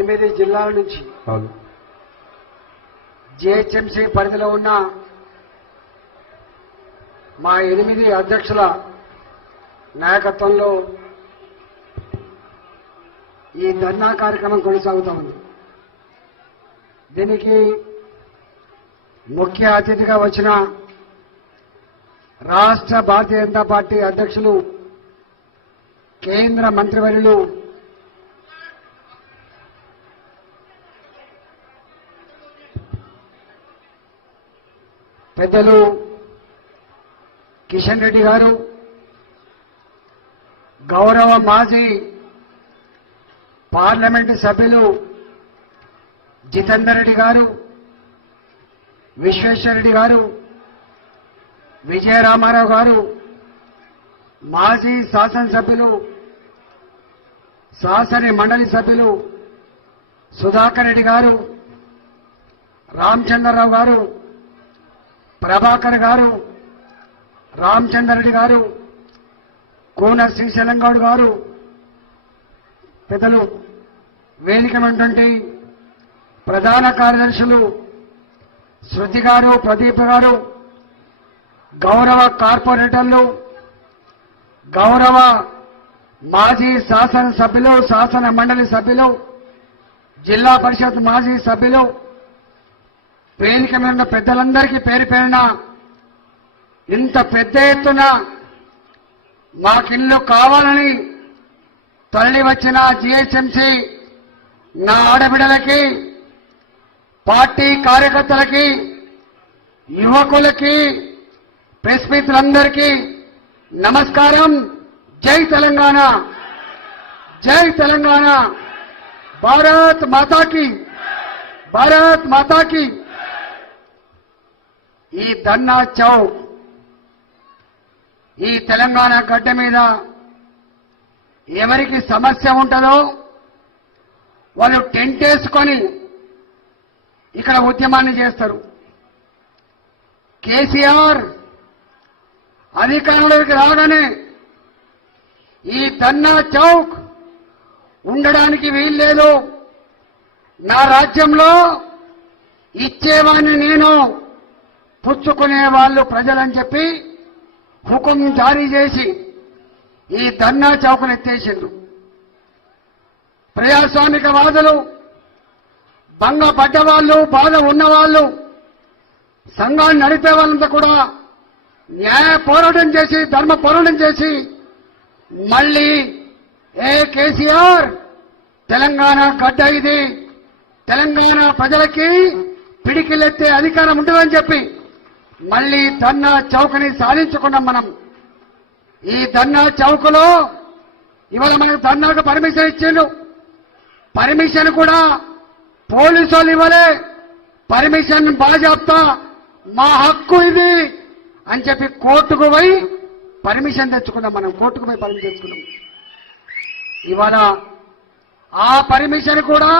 8 జిల్లాల నుంచి జిహెచ్ఎంసీ పరిధిలో ఉన్న మా 8 అధ్యక్షుల నాయకత్వంలో ఈ ధర్నా కార్యక్రమం కొనసాగుతా ఉంది. దీనికి ముఖ్య అతిథిగా వచ్చిన రాష్ట్ర భారతీయ జనతా పార్టీ అధ్యక్షులు కేంద్ర మంత్రివర్యులు పెద్దలు కిషన్ రెడ్డి గారు, గౌరవ మాజీ పార్లమెంటు సభ్యులు జితేందర్ రెడ్డి గారు, విశ్వేశ్వర రెడ్డి గారు, విజయరామారావు గారు, మాజీ శాసనసభ్యులు శాసన మండలి సభ్యులు సుధాకర్ రెడ్డి గారు, రామచంద్రరావు గారు, ప్రభాకర్ గారు, రామచంద్రరెడ్డి గారు, కోనర్ శ్రీశైలంగౌడ్ గారు, పెద్దలు వేదిక ఉన్నటువంటి ప్రధాన కార్యదర్శులు శృతి గారు, ప్రదీప్ గారు, గౌరవ కార్పొరేటర్లు, గౌరవ మాజీ శాసనసభ్యులు, శాసన మండలి సభ్యులు, జిల్లా పరిషత్ మాజీ సభ్యులు, వేదిక మీద ఉన్న పెద్దలందరికీ పేరు పేరున ఇంత పెద్ద ఎత్తున మాకిల్లు కావాలని తరలి వచ్చిన జిహెచ్ఎంసీ నా ఆడబిడ్డలకి, పార్టీ కార్యకర్తలకి, యువకులకి, ప్రెస్ మిత్రులందరికీ నమస్కారం. జై తెలంగాణ, జై తెలంగాణ, భారత్ మాతాకి, భారత్ మాతాకి. ఈ ధర్నా చౌక్ ఈ తెలంగాణ గడ్డ మీద ఎవరికి సమస్య ఉంటుందో వాళ్ళు టెంట్ వేసుకొని ఇక్కడ ఉద్యమాన్ని చేస్తారు. కేసీఆర్ అధికారంలోకి రాగానే ఈ ధర్నా చౌక్ ఉండడానికి వీల్లేదు, నా రాజ్యంలో ఇచ్చేవాడిని నేను, పుచ్చుకునే వాళ్ళు ప్రజలని చెప్పి హుకుం జారీ చేసి ఈ ధర్నా చౌకను ఎత్తేసిండ్రు. ప్రజాస్వామికవాదులు, భంగపడ్డవాళ్ళు, బాధ ఉన్నవాళ్ళు, సంఘాన్ని నడిపే వాళ్ళంతా కూడా న్యాయ పోరాటం చేసి, ధర్మ పోరాటం చేసి మళ్ళీ కేసీఆర్ తెలంగాణ గడ్డ ఇది, తెలంగాణ ప్రజలకి పిడికిలెత్తే అధికారం ఉంటుందని చెప్పి మళ్ళీ ధర్నా చౌకని సాధించుకున్నాం మనం. ఈ ధర్నా చౌకలో ఇవాళ మనకు ధర్నాకు పర్మిషన్ ఇచ్చిండు. పర్మిషన్ కూడా పోలీసు వాళ్ళు ఇవ్వలే, పర్మిషన్ బాజాప్తా మా హక్కు ఇది అని చెప్పి కోర్టుకు పోయి పర్మిషన్ తెచ్చుకున్నాం. మనం కోర్టుకు పోయి పర్మిషన్ తెచ్చుకున్నాం. ఇవాళ ఆ పర్మిషన్ కూడా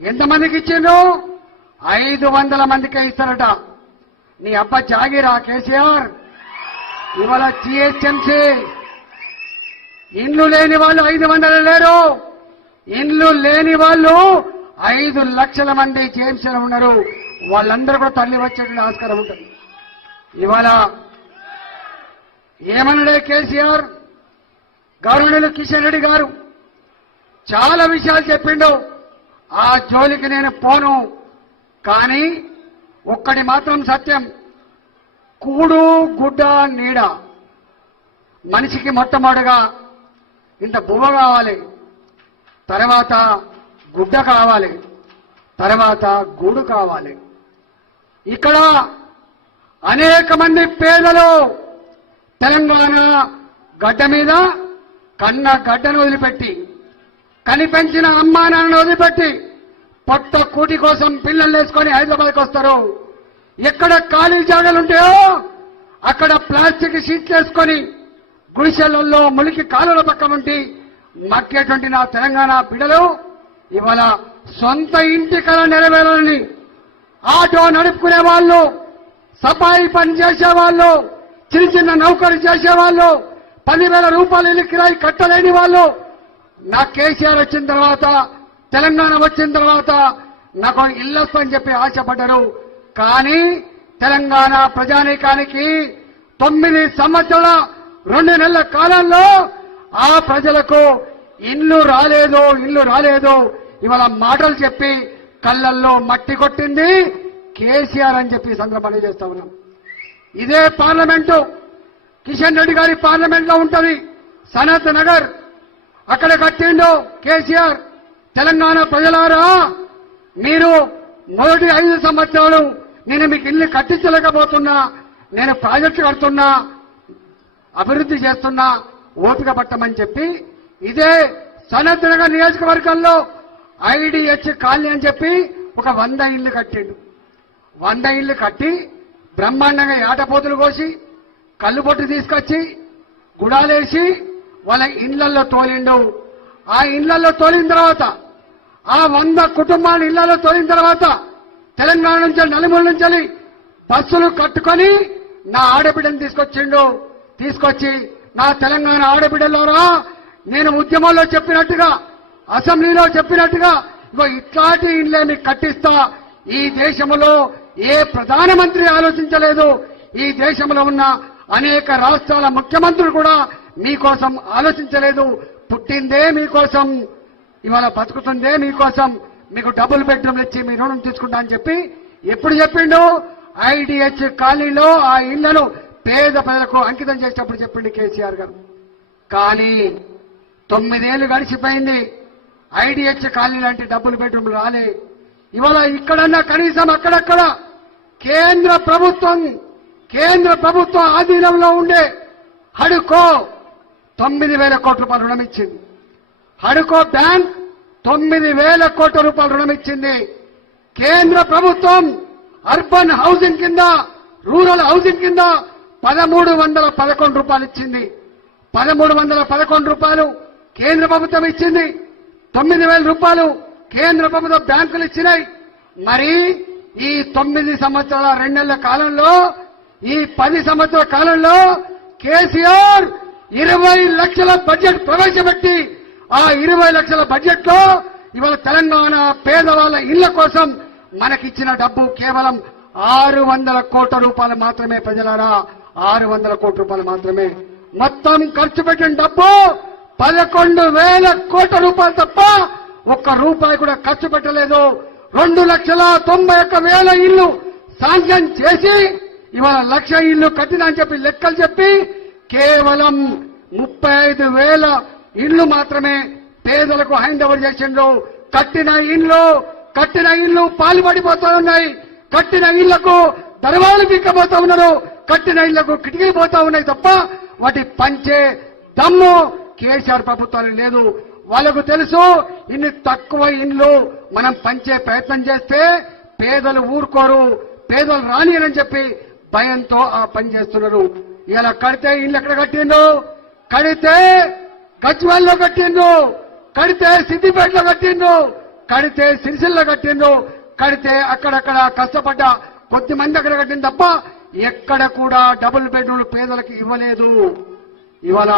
ఎంతమందికి ఇచ్చిండు? 500 మందికే ఇస్తారట. నీ అబ్బ జాగిరా కేసీఆర్. ఇవాళ జిహెచ్ఎంసీ ఇండ్లు లేని వాళ్ళు 500 లేరు, ఇండ్లు లేని వాళ్ళు 5 లక్షల మంది జిహెచ్ఎంసీలో ఉన్నారు. వాళ్ళందరూ కూడా తల్లి వచ్చేటువంటి ఆస్కారం ఉంటుంది. ఇవాళ ఏమన్నాడే కేసీఆర్, గవర్నర్ కిషన్ రెడ్డి గారు చాలా విషయాలు చెప్పిండు. ఆ జోలికి నేను పోను, కానీ ఒక్కటి మాత్రం సత్యం, కూడు గుడ్డ నీడ. మనిషికి మొట్టమొదటిగా ఇంత బువ్వ కావాలి, తర్వాత గుడ్డ కావాలి, తర్వాత గూడు కావాలి. ఇక్కడ అనేక మంది పేదలు తెలంగాణ గడ్డ మీద కన్న గడ్డను వదిలిపెట్టి, కనిపెంచిన అమ్మా నాన్నను వదిలిపెట్టి పొట్ట కూటి కోసం పిల్లలు వేసుకొని హైదరాబాద్కి వస్తారు. ఎక్కడ ఖాళీ జాగాలు ఉంటాయో అక్కడ ప్లాస్టిక్ షీట్లు వేసుకొని గుడిసెలలో ములికి కాలువల పక్కన ఉండి మక్కేటువంటి నా తెలంగాణ బిడ్డలు ఇవాళ సొంత ఇంటి కళ నెరవేరాలని ఆటో నడుపుకునే వాళ్ళు, సఫాయి పని చేసేవాళ్ళు, చిన్న చిన్న నౌకరు చేసేవాళ్ళు, 10,000 రూపాయలు ఇల్లు కిరాయి కట్టలేని వాళ్ళు, నా కేసీఆర్ వచ్చిన తర్వాత తెలంగాణ వచ్చిన తర్వాత నాకు ఇల్లు వస్తుందని చెప్పి ఆశపడ్డారు. కానీ తెలంగాణ ప్రజానీకానికి 9 సంవత్సరాల 2 నెలల కాలంలో ఆ ప్రజలకు ఇల్లు రాలేదు. ఇవాళ మాటలు చెప్పి కళ్ళల్లో మట్టి కొట్టింది కేసీఆర్ అని చెప్పి సందర్భంగా చేస్తా ఉన్నాం. ఇదే పార్లమెంటు కిషన్ రెడ్డి గారి పార్లమెంట్ లో ఉంటది సనత్ నగర్. అక్కడ కట్టిండు కేసీఆర్. తెలంగాణ ప్రజలారా, మీరు మొదటి 5 సంవత్సరాలు నేను మీకు ఇల్లు కట్టించలేకపోతున్నా, నేను ప్రాజెక్టు కడుతున్నా, అభివృద్ధి చేస్తున్నా, ఓపిక పట్టమని చెప్పి ఇదే సనత్ నగర్ నియోజకవర్గంలో ఐడిహెచ్ కాలనీ అని చెప్పి ఒక 100 ఇళ్లు కట్టిండు. 100 ఇళ్లు కట్టి బ్రహ్మాండంగా ఏటపోతులు కోసి కళ్ళు పొట్టు తీసుకొచ్చి గుడాలేసి వాళ్ళ ఇళ్లలో తోలిండు. ఆ ఇళ్లలో తోలిన తర్వాత, ఆ 100 కుటుంబాల ఇళ్లలో తోలిన తర్వాత తెలంగాణ నుంచి నలుమూల నుంచి బస్సులు కట్టుకొని నా ఆడబిడ్డను తీసుకొచ్చి నా తెలంగాణ ఆడబిడ్డలోరా, నేను ఉద్యమంలో చెప్పినట్టుగా, అసెంబ్లీలో చెప్పినట్టుగా ఇగో ఇట్లాంటి ఇళ్లే మీకు కట్టిస్తా. ఈ దేశంలో ఏ ప్రధానమంత్రి ఆలోచించలేదు. ఈ దేశంలో ఉన్న అనేక రాష్ట్రాల ముఖ్యమంత్రులు కూడా మీకోసం ఆలోచించలేదు. పుట్టిందే మీకోసం, ఇవాళ బతుకుతుందే మీకోసం. మీకు డబుల్ బెడ్రూమ్ ఇచ్చి మీ రుణం తీసుకుంటా అని చెప్పి ఎప్పుడు చెప్పిండు? ఐడిహెచ్ కాలనీలో ఆ ఇళ్లను పేద ప్రజలకు అంకితం చేసినప్పుడు చెప్పిండు కేసీఆర్ గారు. కానీ 9 ఏళ్లు గడిచిపోయింది. ఐడిహెచ్ కాలనీ లాంటి డబుల్ బెడ్రూమ్ రాలే. ఇవాళ ఇక్కడన్నా కనీసం అక్కడక్కడ కేంద్ర ప్రభుత్వం ఆధీనంలో ఉండే హడ్కో 9,000 కోట్ల రూపాయలు రుణం ఇచ్చింది. హడ్కో బ్యాంక్ 9,000 కోట్ల రూపాయలు రుణం ఇచ్చింది. కేంద్ర ప్రభుత్వం అర్బన్ హౌసింగ్ కింద, రూరల్ హౌసింగ్ కింద 1,311 రూపాయలు ఇచ్చింది. 1,311 రూపాయలు కేంద్ర ప్రభుత్వం ఇచ్చింది. 9,000 రూపాయలు కేంద్ర ప్రభుత్వ బ్యాంకులు ఇచ్చినాయి. మరి ఈ 9 సంవత్సరాల 2 నెలల కాలంలో, ఈ 10 సంవత్సరాల కాలంలో కేసీఆర్ 20 లక్షల బడ్జెట్ ప్రవేశపెట్టి, ఆ 20 లక్షల బడ్జెట్ లో ఇవాళ తెలంగాణ పేదవాళ్ల ఇళ్ల కోసం మనకిచ్చిన డబ్బు కేవలం 600 కోట్ల రూపాయలు మాత్రమే. ప్రజలారా, 600 కోట్ల రూపాయలు మాత్రమే. మొత్తం ఖర్చు పెట్టిన డబ్బు 11,000 కోట్ల రూపాయలు తప్ప ఒక్క రూపాయి కూడా ఖర్చు పెట్టలేదు. 2,91,000 ఇళ్లు శాంక్షన్ చేసి ఇవాళ 1,00,000 ఇళ్లు కట్టినా అని చెప్పి లెక్కలు చెప్పి కేవలం 35,000 ఇళ్లు మాత్రమే పేదలకు హ్యాండ్ ఓవర్ చేసిండ్రు. కట్టిన ఇళ్లు పాల్పడిపోతా ఉన్నాయి. కట్టిన ఇళ్లకు దర్వాలు పీక్కపోతా ఉన్నారు. కట్టిన ఇళ్లకు కిటికీలు పోతా ఉన్నాయి తప్ప వాటి పంచే దమ్ము కేసీఆర్ ప్రభుత్వాలు లేదు. వాళ్ళకు తెలుసు, ఇన్ని తక్కువ ఇండ్లు మనం పంచే ప్రయత్నం చేస్తే పేదలు ఊరుకోరు, పేదలు రానియని చెప్పి భయంతో ఆ పని చేస్తున్నారు. ఇలా కడితే ఇల్లు ఎక్కడ కట్టిండు? కడితే గజ్వేల్లో కట్టిండు, కడితే సిద్దిపేటలో కట్టిండు, కడితే సిరిసిల్లో కట్టిండు, కడితే అక్కడక్కడ కష్టపడ్డ కొద్ది మంది అక్కడ కట్టింది తప్ప ఎక్కడ కూడా డబుల్ బెడ్రూమ్ పేదలకు ఇవ్వలేదు. ఇవాళ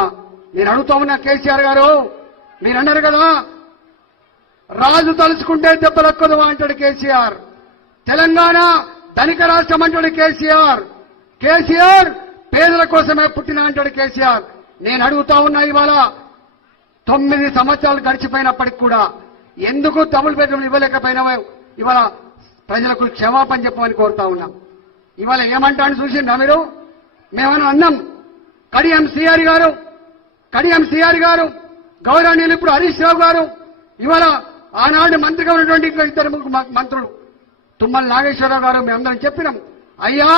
నేను అడుగుతా ఉన్నా కేసీఆర్ గారు, మీరు అన్నారు కదా రాజు తలుచుకుంటే దెబ్బలెక్కదు అంటాడు కేసీఆర్. తెలంగాణ ధనిక రాష్ట్రం అంటాడు కేసీఆర్ పేదల కోసమే పుట్టిన అంటాడు కేసీఆర్. నేను అడుగుతా ఉన్నా, ఇవాళ 9 సంవత్సరాలు గడిచిపోయినప్పటికి కూడా ఎందుకు డబుల్ బెడ్రూమ్ ఇవ్వలేకపోయినా ఇవాళ ప్రజలకు క్షమాపణ చెప్పమని కోరుతా ఉన్నాం. ఇవాళ ఏమంటాను చూసిండ్రా మీరు? మేమన్నా అన్నాం. కడియం సిఆర్ గారు గౌరవనీయులు ఇప్పుడు హరీష్ రావు గారు, ఇవాళ ఆనాడు మంత్రిగా ఉన్నటువంటి ఇంకా 2 మంత్రులు తుమ్మల నాగేశ్వరరావు గారు, మేమందరం చెప్పినాం, అయ్యా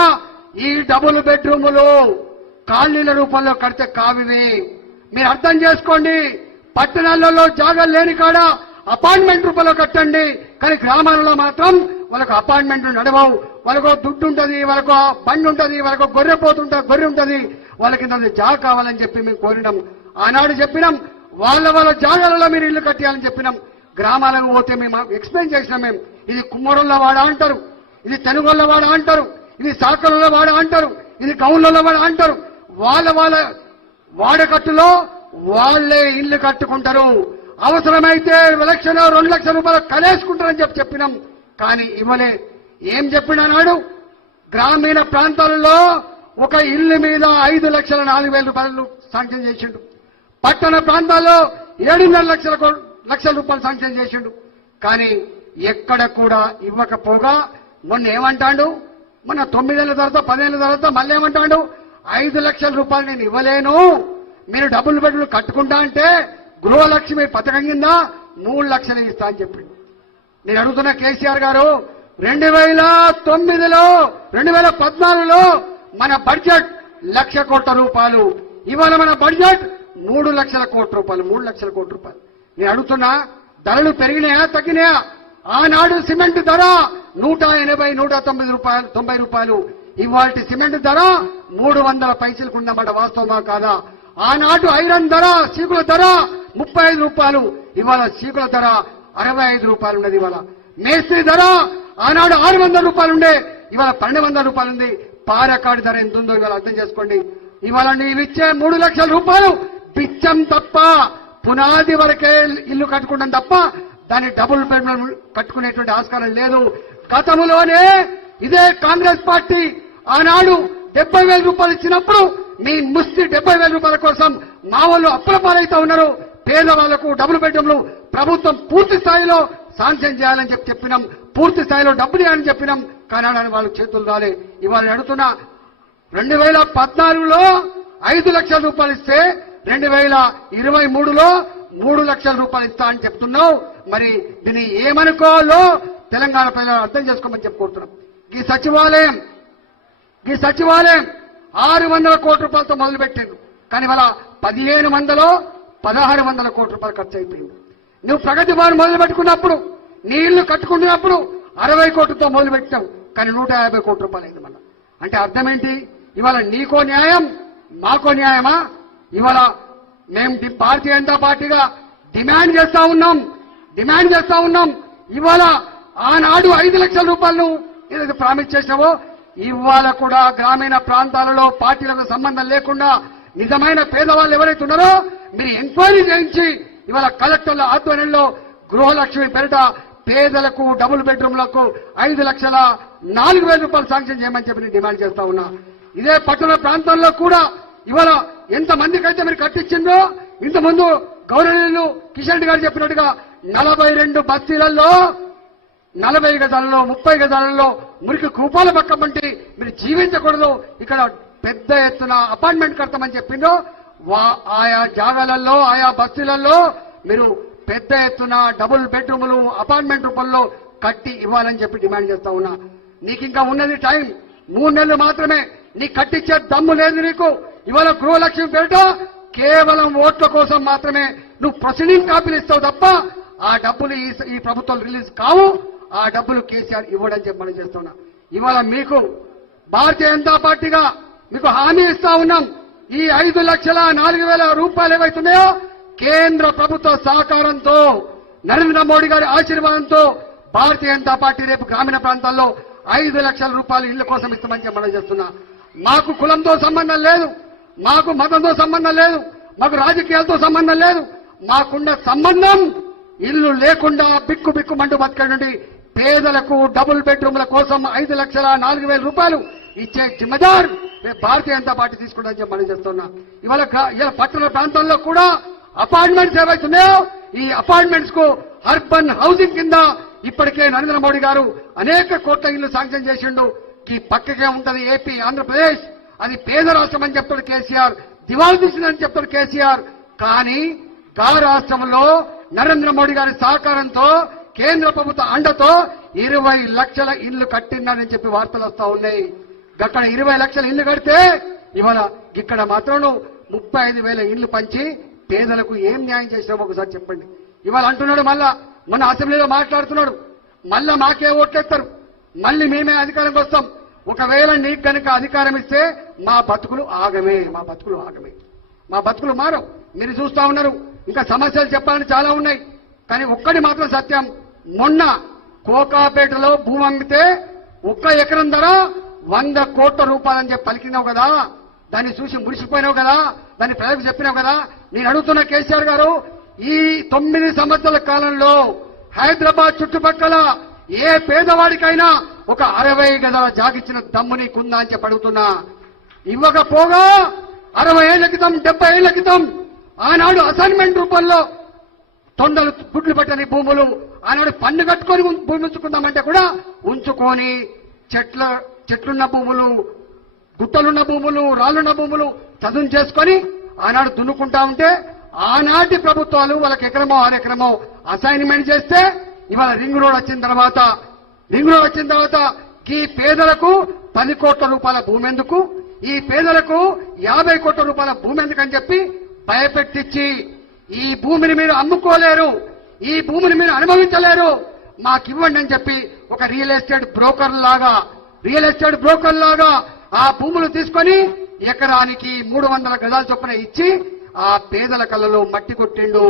ఈ డబుల్ బెడ్రూములు కాలనీల రూపంలో కడితే కావివి, మీరు అర్థం చేసుకోండి. పట్టణాలలో జాగాలు లేని కాడ అపార్ట్మెంట్ రూపంలో కట్టండి. కానీ గ్రామాలలో మాత్రం వాళ్ళకు అపార్ట్మెంట్లు నడవవు. వాళ్ళకు దుడ్డు ఉంటుంది, వాళ్ళకు బండి ఉంటుంది, వాళ్ళకు గొర్రె ఉంటుంది, వాళ్ళకి ఇంత జాగా కావాలని చెప్పి మేము కోరినాం. ఆనాడు చెప్పినాం, వాళ్ళ జాగాలలో మీరు ఇల్లు కట్టాలని చెప్పినాం. గ్రామాలకు పోతే మేము ఎక్స్ప్లెయిన్ చేసినాం. మేము ఇది కుమ్మరుల వాడ అంటారు, ఇది తెనుగోళ్ల వాడ అంటారు, ఇది సాకరుల వాడ అంటారు, ఇది గౌన్ల వాడ అంటారు. వాళ్ళ వాడకట్టులో వాళ్లే ఇల్లు కట్టుకుంటారు. అవసరమైతే ఎలక్షన్ 2 లక్షల రూపాయలు కలేసుకుంటారని చెప్పినాం. కానీ ఇవ్వలే. ఏం చెప్పినాడు? గ్రామీణ ప్రాంతాలలో ఒక ఇల్లు మీద 5,04,000 రూపాయలు శాంక్షన్ చేసిండు. పట్టణ ప్రాంతాల్లో 7.5 లక్షల రూపాయలు శాంక్షన్ చేసిండు. కానీ ఎక్కడ కూడా ఇవ్వకపోగా మొన్న ఏమంటాడు? మొన్న 9 ఏళ్ల తర్వాత 10 ఏళ్ల తర్వాత మళ్ళీ ఏమంటాడు? 5 లక్షల రూపాయలు నేను ఇవ్వలేను, మీరు డబుల్ బెడ్రూమ్ కట్టుకుంటా అంటే గృహలక్ష్మి పథకం కింద 3 లక్షలు ఇస్తా అని చెప్పిండు. నేను అడుగుతున్న కేసీఆర్ గారు, 2009లో 2014లో మన బడ్జెట్ 1,00,000 కోట్ల రూపాయలు, ఇవాళ మన బడ్జెట్ 3 లక్షల కోట్ల రూపాయలు, 3 లక్షల కోట్ల రూపాయలు. నేను అడుగుతున్నా, ధరలు పెరిగినాయా తగ్గినాయా? ఆనాడు సిమెంట్ ధర 180-190 రూపాయలు, ఇవాళ సిమెంట్ ధర 300 పైసలకు ఉన్నమాట. వాస్తవమా కాదా? ఆనాడు ఐరన్ ధర, సీకుల ధర 35 రూపాయలు, ఇవాళ సీకుల ధర 65 రూపాయలు ఉన్నది. ఇవాళ మేస్త్రి ధర ఆనాడు 600 రూపాయలు ఉండే, ఇవాళ 1200 రూపాయలు ఉంది. పారకాడి ధర ఎంత ఉందో ఇవాళ అర్థం చేసుకోండి. ఇవాళ నీవిచ్చే 3 లక్షల రూపాయలు బిచ్చం తప్ప, పునాది వరకే ఇల్లు కట్టుకుంటాం తప్ప దాన్ని డబుల్ బెడ్రూమ్ కట్టుకునేటువంటి ఆస్కారం లేదు. గతంలోనే ఇదే కాంగ్రెస్ పార్టీ ఆనాడు 70,000 రూపాయలు ఇచ్చినప్పుడు మీ ముస్తి 70,000 రూపాయల కోసం మా వాళ్ళు అప్రపాలైతే ఉన్నారు. పేదవాళ్లకు డబుల్ బెడ్రూమ్లు ప్రభుత్వం పూర్తి స్థాయిలో శాంక్షన్ చేయాలని చెప్పినాం, పూర్తి స్థాయిలో డబ్బులు ఇవ్వాలని చెప్పినాం. కానీ వాళ్ళ చేతులు రాలే. ఇవాళ అడుగుతున్నా, 2014లో 5 లక్షల రూపాయలు ఇస్తే 2023లో 3 లక్షల రూపాయలు ఇస్తా అని చెప్తున్నావు. మరి దీన్ని ఏమనుకోవాలో తెలంగాణ ప్రజలు అర్థం చేసుకోమని చెప్పుకుంటున్నాం. ఈ సచివాలయం 600 కోట్ల రూపాయలతో మొదలుపెట్టిండు. కానీ వాళ్ళ 1500లో 1600 కోట్ల రూపాయలు ఖర్చు అయిపోయింది. నువ్వు ప్రగతి భవన్ మొదలు పెట్టుకున్నప్పుడు, నీ ఇల్లు కట్టుకుంటున్నప్పుడు 60 కోట్లతో మొదలు పెట్టావు. కానీ 150 కోట్ల రూపాయలు అయింది మన. అంటే అర్థం ఏంటి? ఇవాళ నీకో న్యాయం, మాకో న్యాయమా? ఇవాళ మేము భారతీయ జనతా పార్టీగా డిమాండ్ చేస్తా ఉన్నాం. ఇవాళ ఆనాడు 5 లక్షల రూపాయలను ఏదైతే ప్రామిస్ చేసినావో, ఇవాళ కూడా గ్రామీణ ప్రాంతాలలో పార్టీలకు సంబంధం లేకుండా నిజమైన పేదవాళ్ళు ఎవరైతే ఉన్నారో మీరు ఎంక్వైరీ చేయించి ఇవాళ కలెక్టర్ల ఆధ్వర్యంలో గృహలక్ష్మి పేరిట పేదలకు డబుల్ బెడ్రూమ్లకు 5,04,000 రూపాయలు శాంక్షన్ చేయమని చెప్పి నేను డిమాండ్ చేస్తా ఉన్నా. ఇదే పట్టణ ప్రాంతాల్లో కూడా ఇవాళ ఎంతమందికి అయితే మీరు కట్టించిందో, ఇంతకుముందు గౌరవనీయులు కిషన్ రెడ్డి గారు చెప్పినట్టుగా 42 బస్తీలలో 40 గజాలలో 30 గజాలలో మురికి కూపాల పక్క పంటి మీరు జీవించకూడదు, ఇక్కడ పెద్ద ఎత్తున అపార్ట్మెంట్ కడతామని చెప్పిందో, ఆయా జాగాలలో ఆయా బస్తీలలో మీరు పెద్ద ఎత్తున డబుల్ బెడ్రూములు అపార్ట్మెంట్ రూపంలో కట్టి ఇవ్వాలని చెప్పి డిమాండ్ చేస్తా ఉన్నా. నీకు ఇంకా ఉన్నది టైం 3 నెలలు మాత్రమే. నీ కట్టించే దమ్ము లేదు నీకు. ఇవాళ గృహలక్ష్మి పేరిట కేవలం ఓట్ల కోసం మాత్రమే నువ్వు ప్రొసీడింగ్ కాపీలు ఇస్తావు తప్ప ఆ డబ్బులు ఈ ప్రభుత్వం రిలీజ్ కావు. ఆ డబ్బులు కేసీఆర్ ఇవ్వడని చెప్పి మనం చేస్తున్నా. ఇవాళ మీకు భారతీయ జనతా పార్టీగా మీకు హామీ ఇస్తా ఉన్నాం. ఈ 5,04,000 రూపాయలు ఏవైతున్నాయో కేంద్ర ప్రభుత్వ సహకారంతో, నరేంద్ర మోడీ గారి ఆశీర్వాదంతో భారతీయ జనతా పార్టీ రేపు గ్రామీణ ప్రాంతాల్లో 5 లక్షల రూపాయలు ఇళ్ల కోసం ఇస్తామని చెప్పి మనం చేస్తున్నా. మాకు కులంతో సంబంధం లేదు, మాకు మతంతో సంబంధం లేదు, మాకు రాజకీయాలతో సంబంధం లేదు. మాకున్న సంబంధం ఇల్లు లేకుండా బిక్కుమంటూ బతకడండి పేదలకు డబుల్ బెడ్రూమ్ల కోసం 5,04,000 రూపాయలు ఇచ్చే జిమ్మదార్ భారతీయ జనతా పార్టీ తీసుకుంటారని చెప్పి మనం చేస్తున్నా. ఇవాళ పట్టణ ప్రాంతాల్లో కూడా అపార్ట్మెంట్స్ ఏవైతున్నాయో ఈ అపార్ట్మెంట్స్ కు అర్బన్ హౌసింగ్ కింద ఇప్పటికే నరేంద్ర మోడీ గారు అనేక కోట్ల ఇళ్లు శాంక్షన్ చేసిండు. ఈ పక్కకే ఉంటది ఏపీ, ఆంధ్రప్రదేశ్, అది పేద రాష్ట్రం అని చెప్తాడు కేసీఆర్, దివాళీ తీసిందని చెప్తాడు కేసీఆర్. కానీ గా రాష్ట్రంలో నరేంద్ర మోడీ గారి సహకారంతో కేంద్ర ప్రభుత్వ అండతో 20 లక్షల ఇళ్లు కట్టిందని చెప్పి వార్తలు వస్తా ఉన్నాయి. అక్కడ 20 లక్షల ఇళ్లు కడితే ఇవాళ ఇక్కడ మాత్రం 35,000 ఇళ్లు పంచి పేదలకు ఏం న్యాయం చేసినామో ఒకసారి చెప్పండి. ఇవాళ అంటున్నాడు, మళ్ళా మన అసెంబ్లీలో మాట్లాడుతున్నాడు, మళ్ళా మాకే ఓట్లేస్తారు, మళ్ళీ మేమే అధికారంకి వస్తాం. ఒకవేళ నీకు కనుక అధికారం ఇస్తే మా బతుకులు ఆగమే, మా బతుకులు మారవు. మీరు చూస్తా ఉన్నారు. ఇంకా సమస్యలు చెప్పాలని చాలా ఉన్నాయి. కానీ ఒక్కటి మాత్రం సత్యం, మొన్న కోకాపేటలో భూమి అమ్మితే 1 ఎకరం ధర 100 కోట్ల రూపాయలని చెప్పి పలికినావు కదా, దాన్ని చూసి మురిసిపోయినావు కదా, దాన్ని ప్రజలకు చెప్పినావు కదా. నేను అడుగుతున్న కేసీఆర్ గారు, ఈ 9 సంవత్సరాల కాలంలో హైదరాబాద్ చుట్టుపక్కల ఏ పేదవాడికైనా ఒక 60 గదాల జాగిచ్చిన దమ్ము నీకుందా అని చెప్పి అడుగుతున్నా. ఇవ్వకపోగా 60 ఏళ్ల క్రితం 70 ఏళ్ల క్రితం ఆనాడు అసైన్మెంట్ రూపంలో తొండలు గుడ్లు పట్టని భూములు ఆనాడు పన్ను కట్టుకొని భూమి ఉంచుకుందామంటే కూడా ఉంచుకొని చెట్లున్న భూములు, గుట్టలున్న భూములు, రాళ్లున్న భూములు చదును చేసుకొని ఆనాడు దున్నుకుంటా ఉంటే ఆనాటి ప్రభుత్వాలు వాళ్ళకి ఎకరమో అరెకరమో అసైన్మెంట్ చేస్తే ఇవాళ రింగ్ రోడ్ వచ్చిన తర్వాత ఈ పేదలకు 10 కోట్ల రూపాయల భూమి ఎందుకు, ఈ పేదలకు 50 కోట్ల రూపాయల భూమి ఎందుకని చెప్పి భయపెట్టించి ఈ భూమిని మీరు అమ్ముకోలేరు, ఈ భూమిని మీరు అనుభవించలేరు, మాకివ్వండి అని చెప్పి ఒక రియల్ ఎస్టేట్ బ్రోకర్ లాగా ఆ భూములు తీసుకొని ఎకరానికి 300 గజాల చొప్పున ఇచ్చి ఆ పేదల కళ్ళలో మట్టి కొట్టిండు.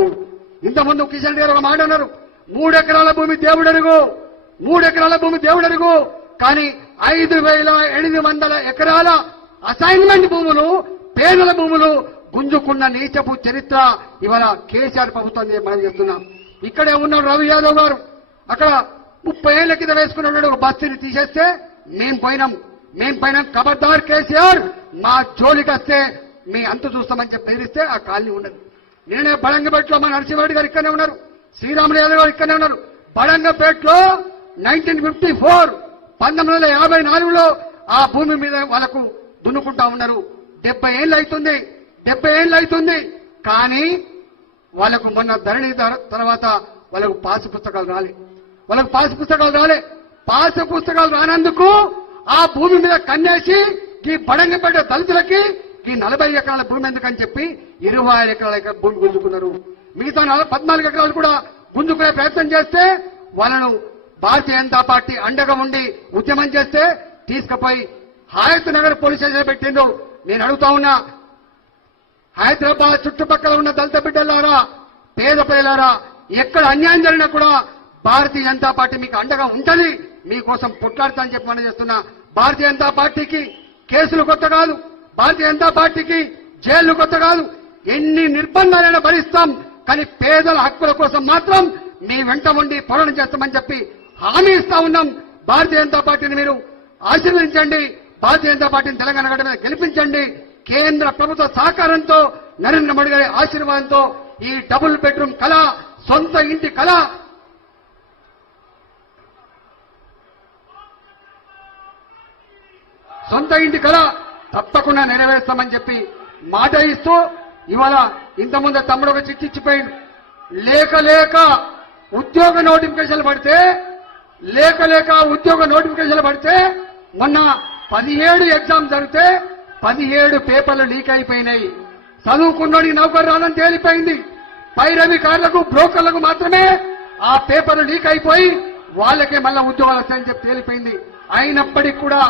ఇంతకుముందు కిషన్ గారు ఒక మాట అన్నారు, 3 ఎకరాల భూమి దేవుడెరుగు, కానీ 5,800 ఎకరాల అసైన్మెంట్ భూములు, పేదల భూములు గుంజుకున్న నీచపు చరిత్ర ఇవాళ కేసీఆర్ ప్రభుత్వం మనం చేస్తున్నాం. ఇక్కడే ఉన్నాడు రవి యాదవ్ గారు, అక్కడ 30 ఏళ్ల కింద వేసుకున్నాడు ఒక బస్తీని తీసేస్తే మేం పోయినాం ఖబర్దార్ కేసీఆర్ మా జోలికి వస్తే మీ అంతు చూస్తామని చెప్పి బెదిరిస్తే ఆ కాలనీ ఉన్నది. నేనే బడంగపేటలో మా నరసింహారెడ్డి గారు ఇక్కడనే ఉన్నారు, శ్రీరాములు యాదవ్ గారు ఇక్కడనే ఉన్నారు. బడంగపేటలో 1954లో ఆ భూమి మీద వాళ్ళకు దున్నుకుంటా ఉన్నారు. 70 ఏళ్ళు అవుతుంది కానీ వాళ్ళకు మొన్న ధరణి తర్వాత వాళ్ళకు పాసు పుస్తకాలు రాలే. పాసు పుస్తకాలు రానందుకు ఆ భూమి మీద కన్నేసి ఈ బడంగపేట దళితులకి ఈ 40 ఎకరాల భూమి ఎందుకని చెప్పి 25 ఎకరాల భూమి గుంజుకున్నారు. మిగతా 14 ఎకరాలు కూడా గుంజుకునే ప్రయత్నం చేస్తే వాళ్ళను భారతీయ జనతా పార్టీ అండగా ఉండి ఉద్యమం చేస్తే తీసుకుపోయి హయత్ నగర్ పోలీస్ స్టేషన్ పెట్టిండు. నేను అడుగుతా ఉన్నా, హైదరాబాద్ చుట్టుపక్కల ఉన్న దళిత బిడ్డలారా, పేద ప్రజలారా, ఎక్కడ అన్యాయం జరిగినా కూడా భారతీయ జనతా పార్టీ మీకు అండగా ఉంటది, మీకోసం పొట్లాడుతా అని చెప్పి మనం చేస్తున్నా. భారతీయ జనతా పార్టీకి కేసులు కొత్త కాదు, భారతీయ జనతా పార్టీకి జైళ్లు కొత్త కాదు, ఎన్ని నిర్బంధాలైనా భరిస్తాం, కానీ పేదల హక్కుల కోసం మాత్రం మీ వెంట ఉండి పోరాటం చేస్తామని చెప్పి హామీ ఇస్తా ఉన్నాం. భారతీయ జనతా పార్టీని మీరు ఆశీర్వదించండి, భారతీయ జనతా పార్టీని తెలంగాణ గడ్డ మీద గెలిపించండి. కేంద్ర ప్రభుత్వ సహకారంతో, నరేంద్ర మోడీ గారి ఆశీర్వాదంతో ఈ డబుల్ బెడ్రూమ్ కళ, సొంత ఇంటి కళ తప్పకుండా నెరవేర్స్తామని చెప్పి మాట ఇస్తూ ఇవాళ ఇంతకుముందు తమ్ముడు ఒక చిట్టి ఇచ్చిపోయింది. లేక ఉద్యోగ నోటిఫికేషన్లు పడితే మొన్న 17 ఎగ్జామ్ జరిగితే 17 పేపర్లు లీక్ అయిపోయినాయి. చదువుకున్నోడికి నౌకరు రాదని తేలిపోయింది. పైరవికారులకు, బ్రోకర్లకు మాత్రమే ఆ పేపర్లు లీక్ అయిపోయి వాళ్ళకే మళ్ళా ఉద్యోగాలు వస్తాయని చెప్పి తేలిపోయింది. అయినప్పటికీ కూడా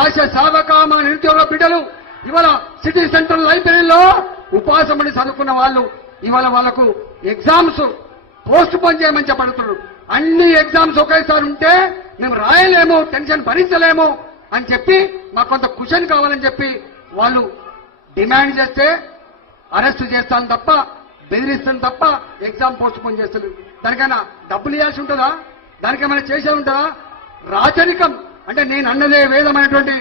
ఆశ సాధకామ నిరుద్యోగ బిడ్డలు ఇవాళ సిటీ సెంట్రల్ లైబ్రరీలో ఉపాసమని చదువుకున్న వాళ్ళు ఇవాళ వాళ్లకు ఎగ్జామ్స్ పోస్ట్ పోన్ చేయమని చెప్పడుతున్నారు. అన్ని ఎగ్జామ్స్ ఒకేసారి ఉంటే మేము రాయలేము, టెన్షన్ భరించలేము అని చెప్పి మాకు కొంత కుషన్ కావాలని చెప్పి వాళ్ళు డిమాండ్ చేస్తే అరెస్ట్ చేస్తాను తప్ప, బెదిరిస్తాను తప్ప ఎగ్జామ్ పోస్ట్ పోన్ చేస్తారు. దానికైనా డబ్బులు ఇవ్వాల్సి ఉంటుందా? దానికేమైనా చేసే ఉంటుందా? రాచరికం అంటే నేను అన్నదే వేదమైనటువంటి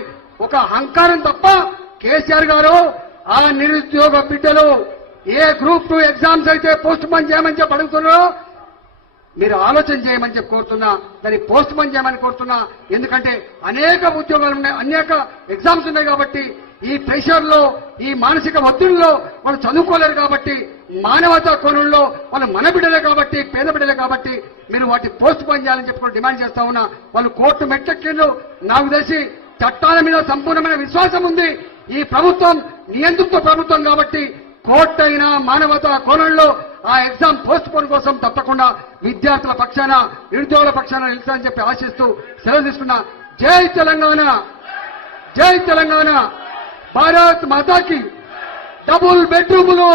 ఒక అహంకారం తప్ప కేసీఆర్ గారు ఆ నిరుద్యోగ బిడ్డలు ఏ గ్రూప్ 2 ఎగ్జామ్స్ అయితే పోస్ట్ పోన్ చేయమని చెప్పి అడుగుతున్నారో మీరు ఆలోచన చేయమని చెప్పి కోరుతున్నా, దాన్ని పోస్ట్ పోన్ చేయమని కోరుతున్నా. ఎందుకంటే అనేక ఉద్యోగాలు ఉన్నాయి, అనేక ఎగ్జామ్స్ ఉన్నాయి కాబట్టి ఈ ప్రెషర్లో, ఈ మానసిక ఒత్తిడిలో వాళ్ళు చదువుకోలేరు కాబట్టి, మానవతా కోణంలో వాళ్ళు మన బిడ్డలే కాబట్టి, పేద బిడ్డలే కాబట్టి మీరు వాటి పోస్ట్ పోన్ చేయాలని చెప్పి డిమాండ్ చేస్తా ఉన్నా. వాళ్ళు కోర్టు మెట్టెక్కిండ్రు. నాకు తెలిసి చట్టాల మీద సంపూర్ణమైన విశ్వాసం ఉంది. ఈ ప్రభుత్వం నియంత్రిత ప్రభుత్వం కాబట్టి కోర్టు అయినా మానవతా కోణంలో ఆ ఎగ్జామ్ పోస్ట్ పోన్ కోసం తప్పకుండా విద్యార్థుల పక్షాన, నిరుద్యోగుల పక్షాన నిలుస్తానని చెప్పి ఆశిస్తూ సెలవు తీసుకున్నా. జై తెలంగాణ, జై తెలంగాణ, భారత్ మాతాకి. డబుల్ బెడ్రూములు